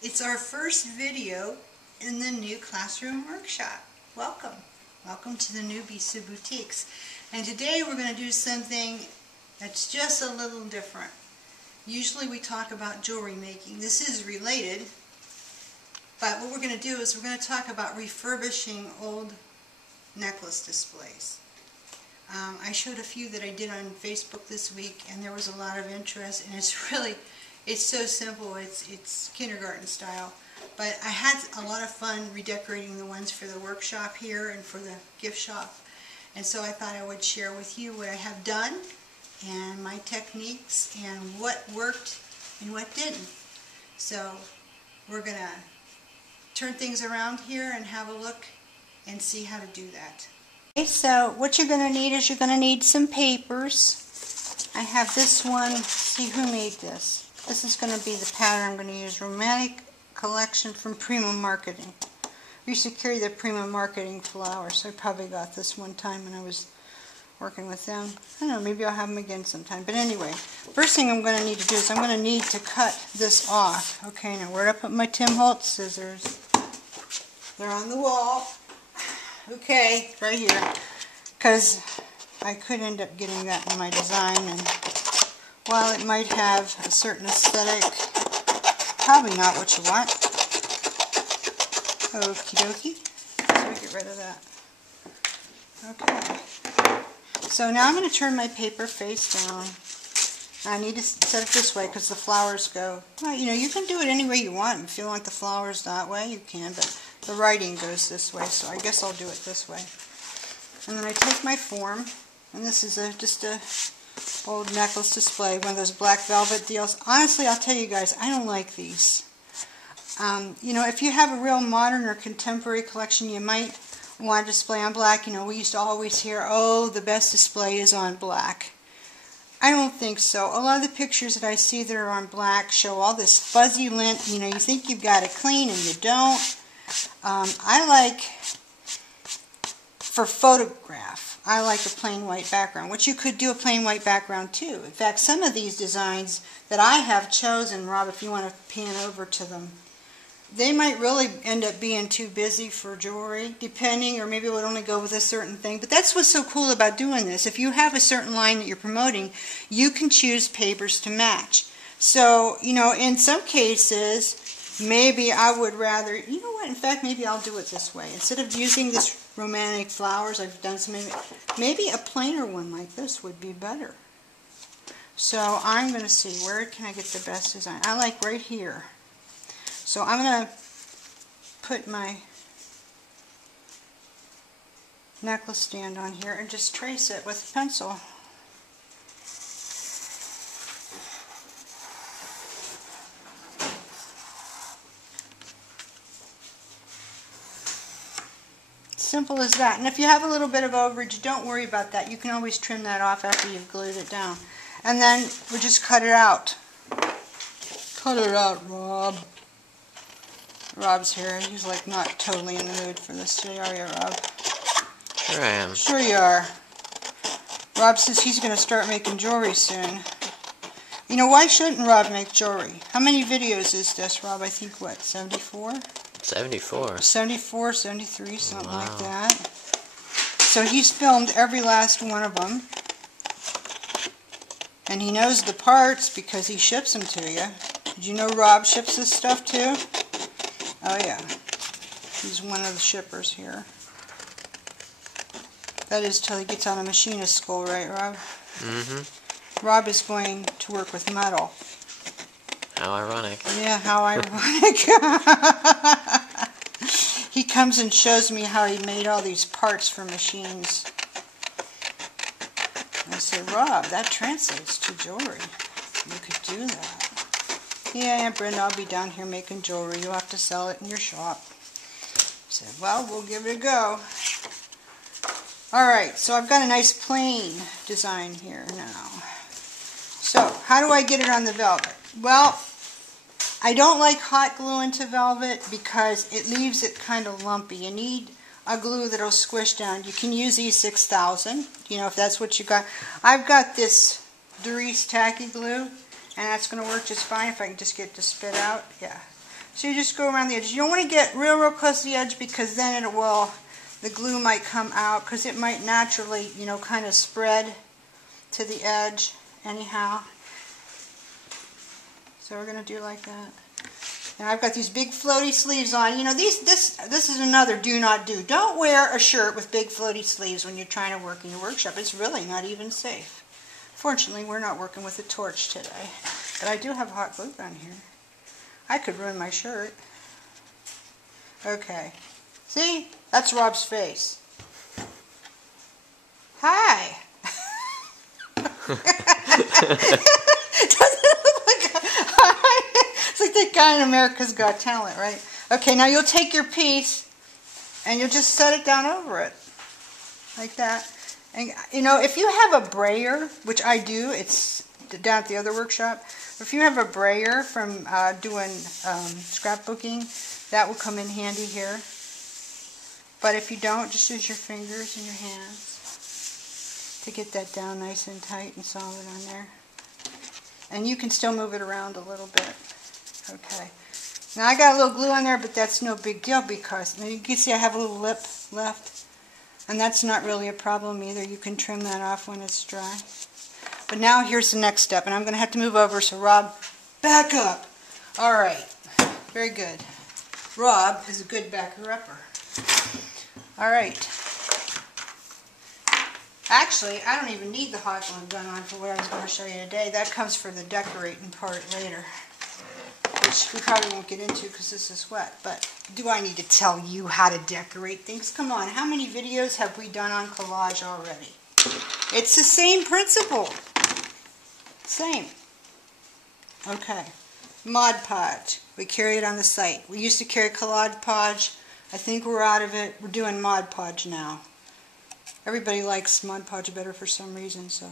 It's our first video in the new classroom workshop. Welcome. Welcome to the new Bisou Boutiques. And today we're going to do something that's just a little different. Usually we talk about jewelry making. This is related, but what we're going to do is we're going to talk about refurbishing old necklace displays. I showed a few that I did on Facebook this week, and there was a lot of interest, and it's so simple, it's kindergarten style. But I had a lot of fun redecorating the ones for the workshop here and for the gift shop. And so I thought I would share with you what I have done and my techniques and what worked and what didn't. So we're going to turn things around here and have a look and see how to do that. Okay, so what you're going to need is you're going to need some papers. I have this one. See who made this. This is going to be the pattern I'm going to use. Romantic Collection from Prima Marketing. I used to carry the Prima Marketing flowers, so I probably got this one time when I was working with them. I don't know, maybe I'll have them again sometime. But anyway, first thing I'm going to need to do is I'm going to need to cut this off. Okay, now where did I put my Tim Holtz scissors? They're on the wall. Okay, right here. Because I could end up getting that in my design, and while it might have a certain aesthetic, probably not what you want. Okie dokie. So we get rid of that. Okay. So now I'm going to turn my paper face down. I need to set it this way because the flowers go, well, you know, you can do it any way you want. If you want the flowers that way, you can, but the writing goes this way, so I guess I'll do it this way. And then I take my form, and this is just a old necklace display, one of those black velvet deals. Honestly, I'll tell you guys, I don't like these. You know, if you have a real modern or contemporary collection, you might want to display on black. You know, we used to always hear, oh, the best display is on black. I don't think so. A lot of the pictures that I see that are on black show all this fuzzy lint. You know, you think you've got it clean and you don't. I like, for photograph, I like a plain white background, which you could do a plain white background too. In fact, some of these designs that I have chosen, Rob, if you want to pan over to them, they might really end up being too busy for jewelry, depending, or maybe it would only go with a certain thing. But that's what's so cool about doing this. If you have a certain line that you're promoting, you can choose papers to match. So, you know, in some cases, maybe I would rather, you know what, in fact, maybe I'll do it this way. Instead of using this romantic flowers, I've done some, maybe a plainer one like this would be better. So I'm going to see, where can I get the best design? I like right here. So I'm going to put my necklace stand on here and just trace it with a pencil. Simple as that. And if you have a little bit of overage, don't worry about that. You can always trim that off after you've glued it down. And then we'll just cut it out. Cut it out, Rob. Rob's here. He's like not totally in the mood for this today, are you, Rob? Sure I am. Sure you are. Rob says he's going to start making jewelry soon. You know, why shouldn't Rob make jewelry? How many videos is this, Rob? I think, what, 74? 74. 74, 73, something wow. like that. So he's filmed every last one of them. And he knows the parts because he ships them to you. Did you know Rob ships this stuff too? Oh yeah. He's one of the shippers here. That is till he gets on a machinist school, right, Rob? Mm-hmm. Rob is going to work with metal. How ironic. Yeah, how ironic. He comes and shows me how he made all these parts for machines. I said, Rob, that translates to jewelry. You could do that. Yeah, Aunt Brenda, I'll be down here making jewelry. You'll have to sell it in your shop. I said, well, we'll give it a go. Alright, so I've got a nice plain design here now. So, how do I get it on the velvet? Well, I don't like hot glue into velvet because it leaves it kind of lumpy. You need a glue that'll squish down. You can use E6000, you know, if that's what you got. I've got this Doris tacky glue, and that's going to work just fine if I can just get it to spit out. Yeah. So you just go around the edges. You don't want to get real close to the edge because then the glue might come out because it might naturally, you know, kind of spread to the edge anyhow. So we're going to do like that. And I've got these big floaty sleeves on. You know, this is another do not do. Don't wear a shirt with big floaty sleeves when you're trying to work in your workshop. It's really not even safe. Fortunately, we're not working with a torch today. But I do have hot glue gun here. I could ruin my shirt. Okay. See? That's Rob's face. Hi. It's like that guy in America's Got Talent, right? Okay, now you'll take your piece and you'll just set it down over it. Like that. And, you know, if you have a brayer, which I do, it's down at the other workshop. If you have a brayer from doing scrapbooking, that will come in handy here. But if you don't, just use your fingers and your hands to get that down nice and tight and solid on there. And you can still move it around a little bit. Okay. Now I got a little glue on there, but that's no big deal because you can see I have a little lip left. And that's not really a problem either. You can trim that off when it's dry. But now here's the next step, and I'm going to have to move over, so Rob, back up. All right. Very good. Rob is a good backer-upper. All right. Actually, I don't even need the hot glue gun on for what I was going to show you today. That comes for the decorating part later, which we probably won't get into because this is wet. But do I need to tell you how to decorate things? Come on, how many videos have we done on collage already? It's the same principle. Same. Okay. Mod Podge. We carry it on the site. We used to carry Collage Podge. I think we're out of it. We're doing Mod Podge now. Everybody likes Mod Podge better for some reason, so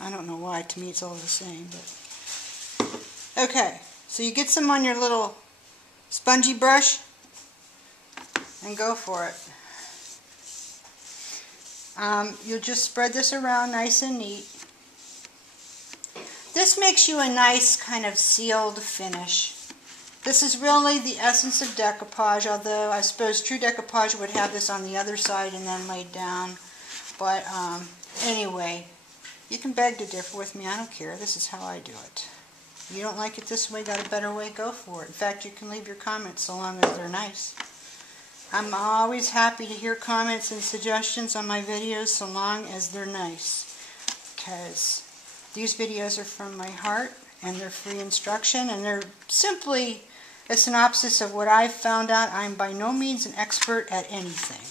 I don't know why. To me it's all the same. But okay. So you get some on your little spongy brush and go for it. You'll just spread this around nice and neat. This makes you a nice kind of sealed finish. This is really the essence of decoupage, although I suppose true decoupage would have this on the other side and then laid down. But anyway, you can beg to differ with me. I don't care. This is how I do it. You don't like it this way, got a better way, go for it. In fact, you can leave your comments so long as they're nice. I'm always happy to hear comments and suggestions on my videos so long as they're nice. Because these videos are from my heart and they're free instruction and they're simply a synopsis of what I've found out. I'm by no means an expert at anything.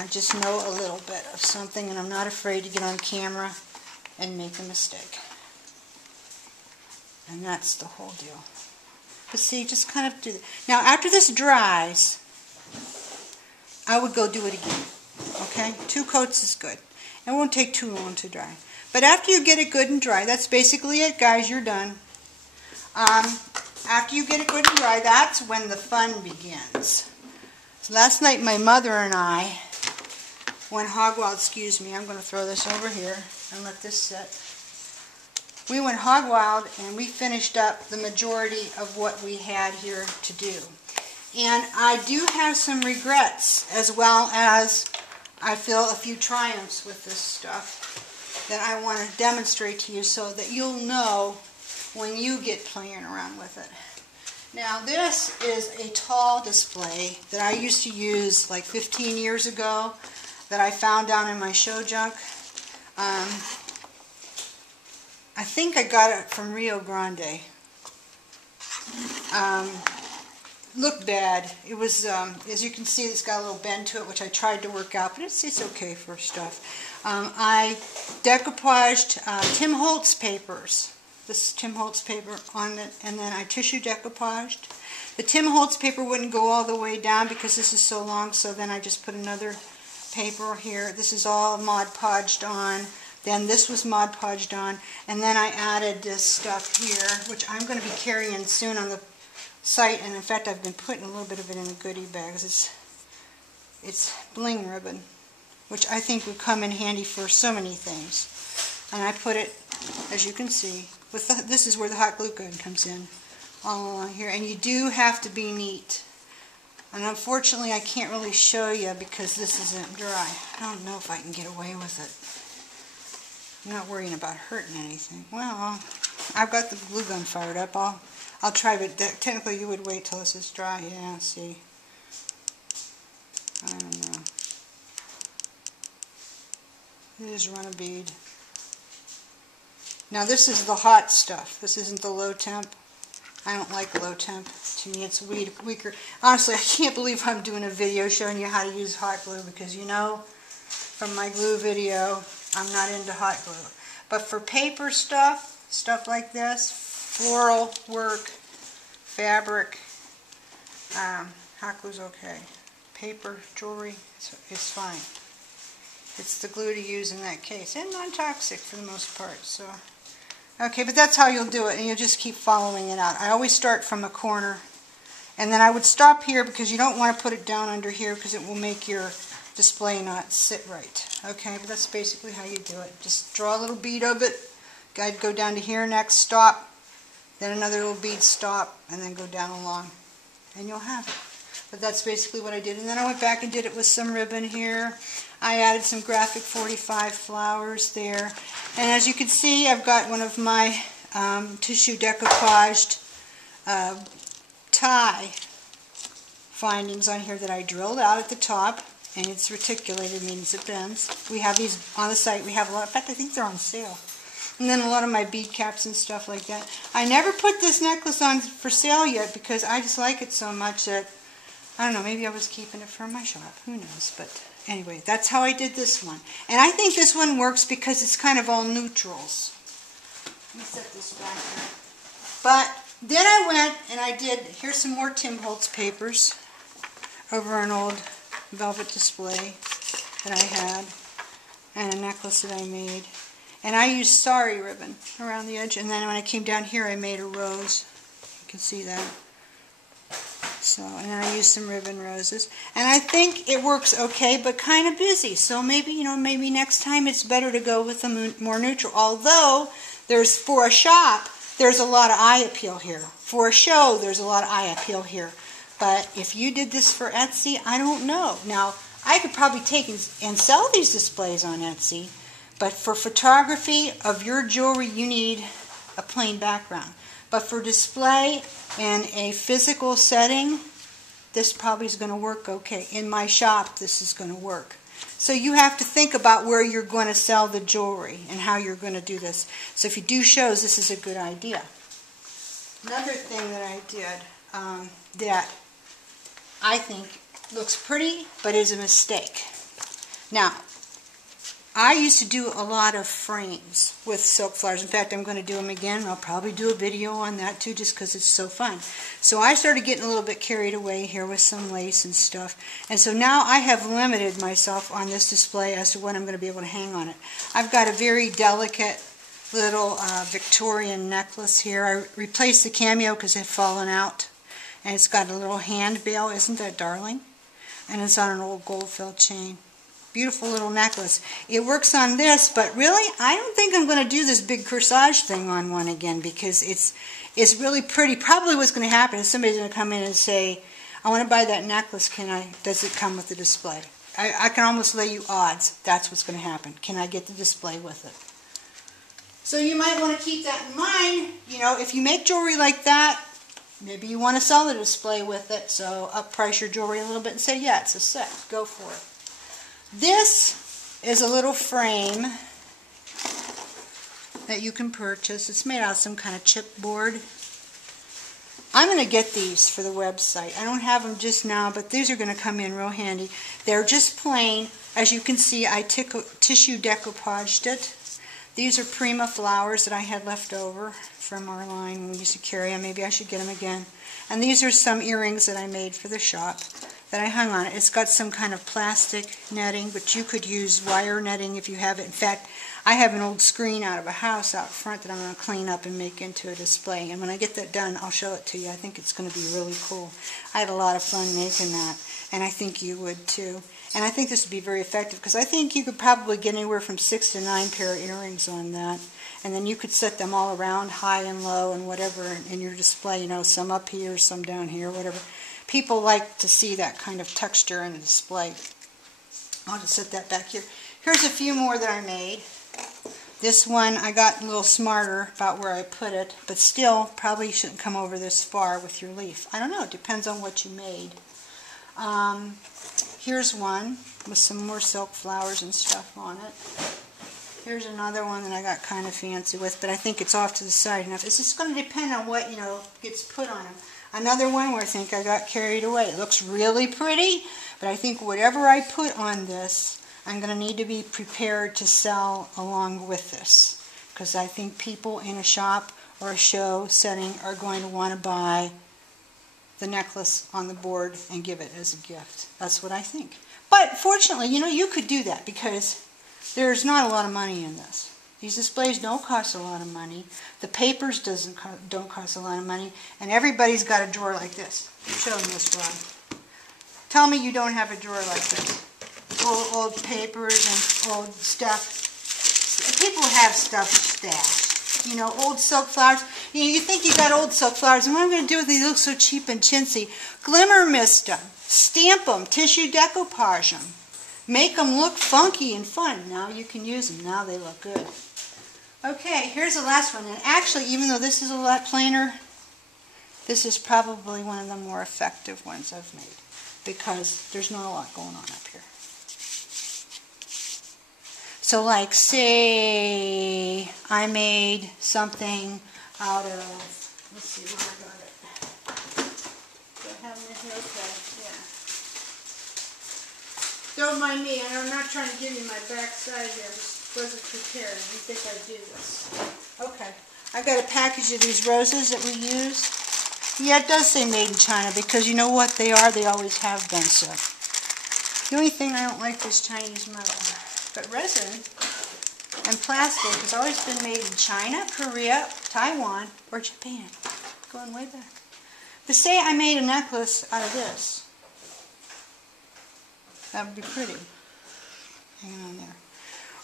I just know a little bit of something and I'm not afraid to get on camera and make a mistake. And that's the whole deal. But see, just kind of do that. Now, after this dries, I would go do it again. Okay? 2 coats is good. It won't take too long to dry. But after you get it good and dry, that's basically it, guys. You're done. After you get it good and dry, that's when the fun begins. So last night, my mother and I went hog wild. Excuse me. I'm going to throw this over here and let this sit. We went hog wild and we finished up the majority of what we had here to do. And I do have some regrets as well as I feel a few triumphs with this stuff that I want to demonstrate to you so that you'll know when you get playing around with it. Now this is a tall display that I used to use like 15 years ago that I found down in my show junk. I think I got it from Rio Grande. Looked bad. It was, as you can see, it's got a little bend to it, which I tried to work out, but it's okay for stuff. I decoupaged Tim Holtz papers. This is Tim Holtz paper on it, and then I tissue decoupaged. The Tim Holtz paper wouldn't go all the way down because this is so long, so then I just put another paper here. This is all Mod Podged on. Then this was Mod Podged on, and then I added this stuff here, which I'm going to be carrying soon on the site, and in fact I've been putting a little bit of it in a goodie bag. It's Bling Ribbon, which I think would come in handy for so many things. And I put it, as you can see, with this is where the hot glue gun comes in. all along here. And you do have to be neat. And unfortunately, I can't really show you because this isn't dry. I don't know if I can get away with it. I'm not worrying about hurting anything. Well, I've got the glue gun fired up. I'll try, but technically you would wait till this is dry. Yeah, see. I don't know. Just run a bead. Now this is the hot stuff. This isn't the low temp. I don't like low temp. To me it's weaker. Honestly, I can't believe I'm doing a video showing you how to use hot glue because you know from my glue video I'm not into hot glue. But for paper stuff like this, floral work, fabric, hot glue's okay. Paper, jewelry, it's fine. It's the glue to use in that case, and non-toxic for the most part. So, okay, but that's how you'll do it, and you'll just keep following it out. I always start from a corner, and then I would stop here because you don't want to put it down under here because it will make your display not sit right. Okay, but that's basically how you do it. Just draw a little bead of it. I'd go down to here next, stop, then another little bead, stop, and then go down along, and you'll have it. But that's basically what I did. And then I went back and did it with some ribbon here. I added some graphic 45 flowers there. And as you can see, I've got one of my tissue decoupaged tie findings on here that I drilled out at the top. And it's reticulated, means it bends. We have these on the site. We have a lot. In fact, I think they're on sale. And then a lot of my bead caps and stuff like that. I never put this necklace on for sale yet because I just like it so much that I don't know, maybe I was keeping it for my shop. Who knows? But anyway, that's how I did this one. And I think this one works because it's kind of all neutrals. Let me set this back here. But then I went and I did, here's some more Tim Holtz papers over an old velvet display that I had and a necklace that I made. And I used sari ribbon around the edge. And then when I came down here, I made a rose. You can see that. So, and then I used some ribbon roses. And I think it works okay, but kind of busy. So maybe, maybe next time it's better to go with a more neutral. Although, for a shop, there's a lot of eye appeal here. For a show, there's a lot of eye appeal here. But if you did this for Etsy, I don't know. Now, I could probably take and sell these displays on Etsy. But for photography of your jewelry, you need a plain background. But for display in a physical setting, this probably is going to work okay. In my shop, this is going to work. So you have to think about where you're going to sell the jewelry and how you're going to do this. So if you do shows, this is a good idea. Another thing that I did that I think looks pretty but is a mistake. Now, I used to do a lot of frames with silk flowers. In fact, I'm going to do them again. I'll probably do a video on that too just because it's so fun. So I started getting a little bit carried away here with some lace and stuff. And so now I have limited myself on this display as to what I'm going to be able to hang on it. I've got a very delicate little Victorian necklace here. I replaced the cameo because it had fallen out. And it's got a little hand bail. Isn't that darling? And it's on an old gold-filled chain. Beautiful little necklace. It works on this, but really, I don't think I'm going to do this big corsage thing on one again because it's really pretty. Probably what's going to happen is somebody's going to come in and say, I want to buy that necklace. Does it come with the display? I can almost lay you odds that's what's going to happen. Can I get the display with it? So you might want to keep that in mind. If you make jewelry like that, maybe you want to sell the display with it. So up-price your jewelry a little bit and say, yeah, it's a set. Go for it. This is a little frame that you can purchase. It's made out of some kind of chipboard. I'm going to get these for the website. I don't have them just now, but these are going to come in real handy. They're just plain. As you can see, I tissue decoupaged it. These are Prima flowers that I had left over from our line when we used to carry them. Maybe I should get them again. And these are some earrings that I made for the shop that I hung on it. It's got some kind of plastic netting, but you could use wire netting if you have it. In fact, I have an old screen out of a house out front that I'm going to clean up and make into a display. And when I get that done, I'll show it to you. I think it's going to be really cool. I had a lot of fun making that, and I think you would too. And I think this would be very effective because I think you could probably get anywhere from 6 to 9 pair of earrings on that. And then you could set them all around, high and low and whatever, in your display, you know, some up here, some down here, whatever. People like to see that kind of texture in a display. I'll just set that back here. Here's a few more that I made. This one, I got a little smarter about where I put it, but still, probably shouldn't come over this far with your leaf. I don't know, it depends on what you made. Here's one with some more silk flowers and stuff on it. Here's another one that I got kind of fancy with, but I think it's off to the side enough. It's just going to depend on what, you know, gets put on them. Another one where I think I got carried away. It looks really pretty, but I think whatever I put on this, I'm going to need to be prepared to sell along with this, because I think people in a shop or a show setting are going to want to buy the necklace on the board and give it as a gift. That's what I think. But fortunately, you know, you could do that because there's not a lot of money in this. These displays don't cost a lot of money. The papers don't cost a lot of money, and everybody's got a drawer like this. Show them this, Rob. Tell me you don't have a drawer like this. Old papers and old stuff. People have stuff stashed. You know, old silk flowers. You think you got old silk flowers, and what I'm going to do with these, they look so cheap and chintzy. Glimmer mist them. Stamp them. Tissue decoupage them. Make them look funky and fun. Now you can use them. Now they look good. Okay, here's the last one. And actually, even though this is a lot plainer, this is probably one of the more effective ones I've made, because there's not a lot going on up here. So like, say I made something out of, let's see where I got it. Do I have it in here? Okay, yeah. Don't mind me, I'm not trying to give you my back side here. I just wasn't prepared. You think I'd do this. Okay, I got a package of these roses that we use. Yeah, it does say made in China, because you know what they are? They always have been so. The only thing I don't like is Chinese metal. But resin and plastic has always been made in China, Korea, Taiwan, or Japan. Going way back. But say I made a necklace out of this. That would be pretty. Hang on there.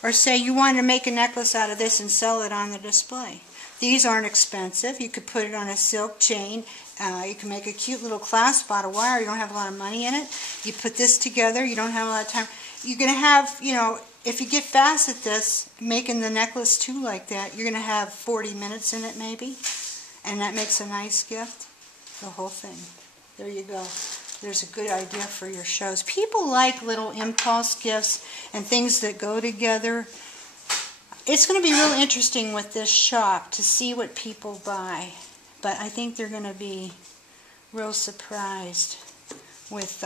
Or say you wanted to make a necklace out of this and sell it on the display. These aren't expensive. You could put it on a silk chain. You can make a cute little clasp out of wire. You don't have a lot of money in it. You put this together. You don't have a lot of time. You're going to have, you know, if you get fast at this, making the necklace too like that, you're going to have 40 minutes in it maybe. And that makes a nice gift. The whole thing. There you go. There's a good idea for your shows. People like little impulse gifts and things that go together. It's going to be real interesting with this shop to see what people buy. But I think they're going to be real surprised with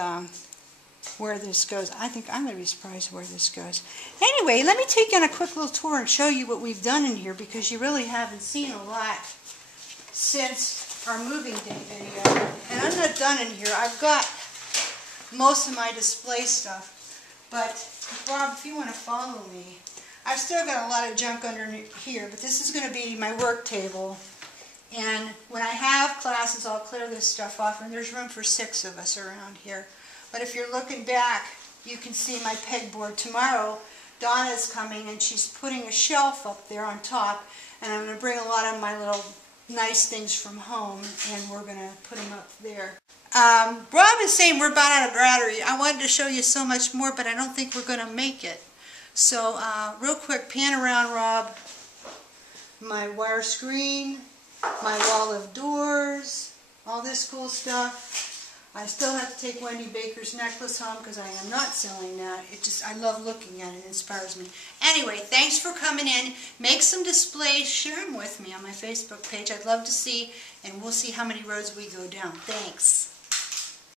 where this goes. I think I'm going to be surprised where this goes. Anyway, let me take you on a quick little tour and show you what we've done in here, because you really haven't seen a lot since our moving day video. And I'm not done in here. I've got most of my display stuff. But, Bob, if you want to follow me, I've still got a lot of junk under here, but this is going to be my work table. And when I have classes, I'll clear this stuff off, and there's room for 6 of us around here. But if you're looking back, you can see my pegboard. Tomorrow, Donna's coming, and she's putting a shelf up there on top, and I'm going to bring a lot of my little nice things from home, and we're going to put them up there. Rob is saying we're about out of battery. I wanted to show you so much more, but I don't think we're going to make it. So, real quick, pan around, Rob. My wire screen, my wall of doors, all this cool stuff. I still have to take Wendy Baker's necklace home because I am not selling that. I love looking at it. It inspires me. Anyway, thanks for coming in. Make some displays. Share them with me on my Facebook page. I'd love to see, and we'll see how many roads we go down. Thanks.